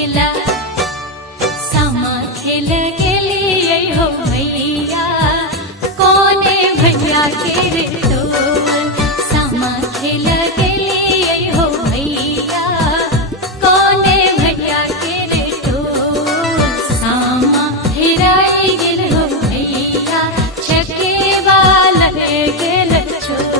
खेला सामा खेल गेलिए हो भैया कोने भैया के रे टोल सामा खेल गेलिए हो भैया कोने भैया के रे टोल सामा हेराई गेल हो भैया चकेवा लगे गेल छोल।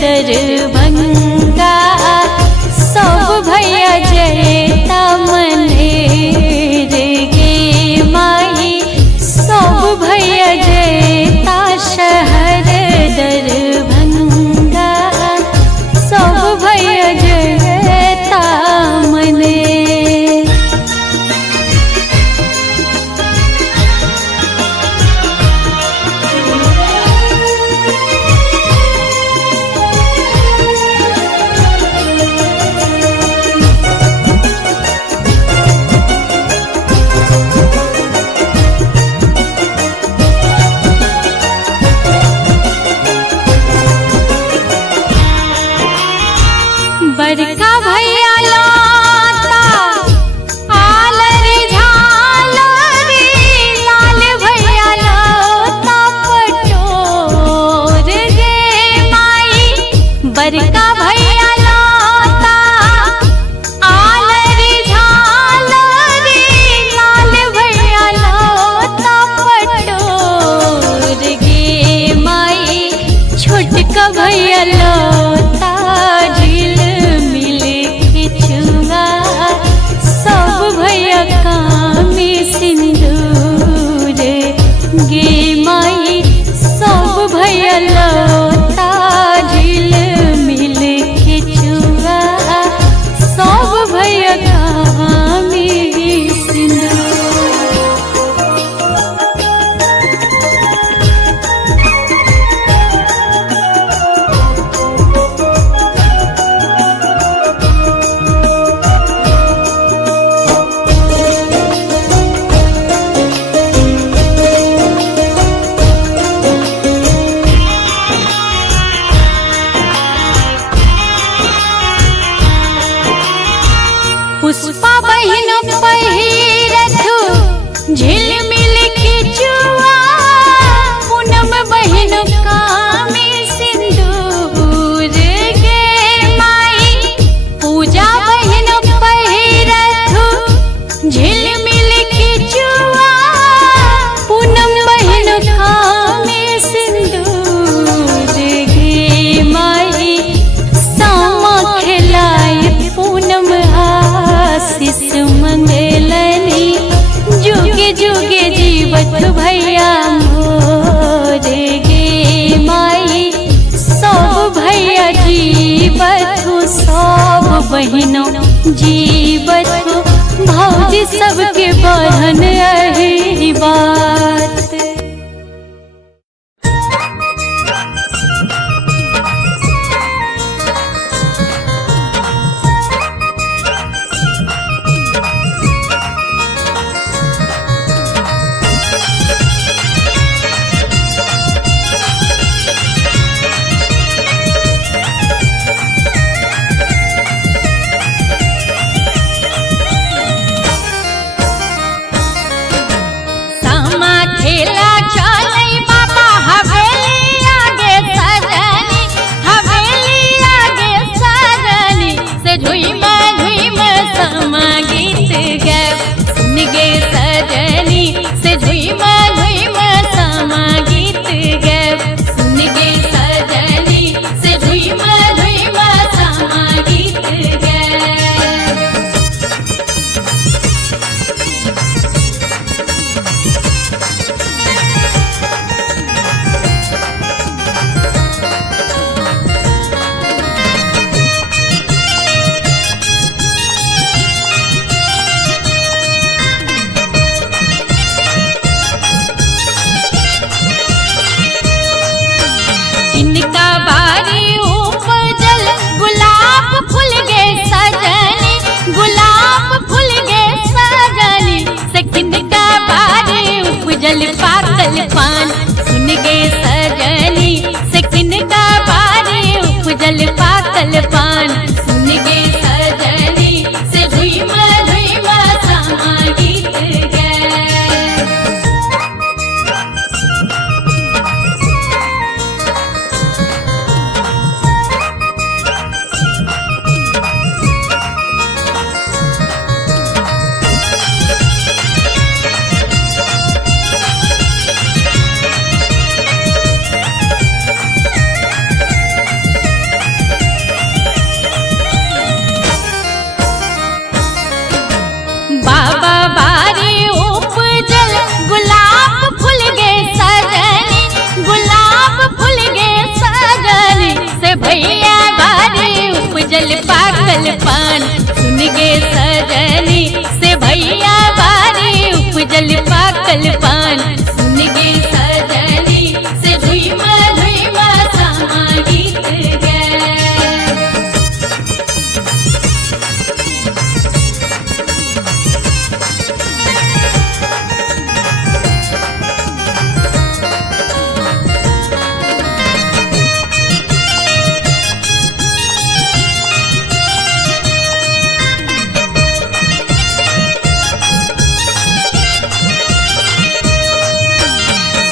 दरभंगा सब भैया जयता मनेर गे माई सब भैया जयता शहर दरभंगा सब भैया जयता मने बड़का भैया लाता आलर झालर लाल भैया लाता पटोर गे माई बड़का भैया लाता आलर झालर लाल भैया लाता पटोर गे माई छोटका भैया लाता सब भैया कामी सिंदूर गे माई सब भैया लौता झिल मिल के चुआ सब भैया कामी सिंदूर पुष्पा बहिन पहिरथु झिलमिल खिचुआ पूनम बहिन कामी सिंदूर गे माई पूजा बहिन पहिरथु झिलमिल खिचुआ पूनम बहिन कामी सिंदूर गे माई सामा खिलाए पूनम आशीष मंगलनी जुगे जुगे जीवत भैया मोर गे माई सब भैया जीवत सब बहिनों जीवत भौजी सबके बहन अही बात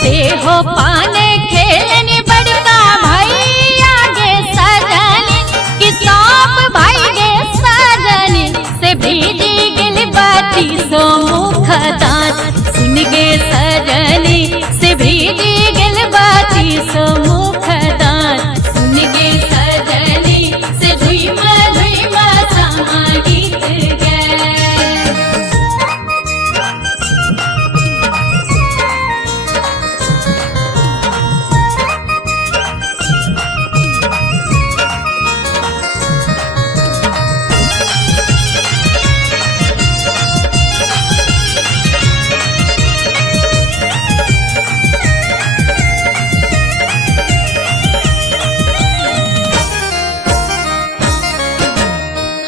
देहो पाने खेलने बड़का भैया गे सजनी कि सब भाई गे सजनी से भीजी गिल बाती सो मुख दान सुन गे सजनी से भीजी गिल बाती सो मुख दान सुन गे सजनी से धुइमा धुइमा सामा गीत गे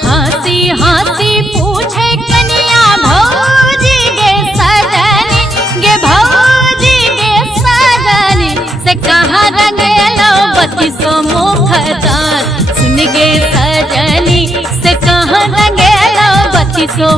हाथी पूछे कन्या भौजी गे सजनी गे भौजी गे सजनी से कहाँ रंगेलो बत्ती सो मुख दान सुन गे सजनी से कहाँ रंगेलो बत्ती सो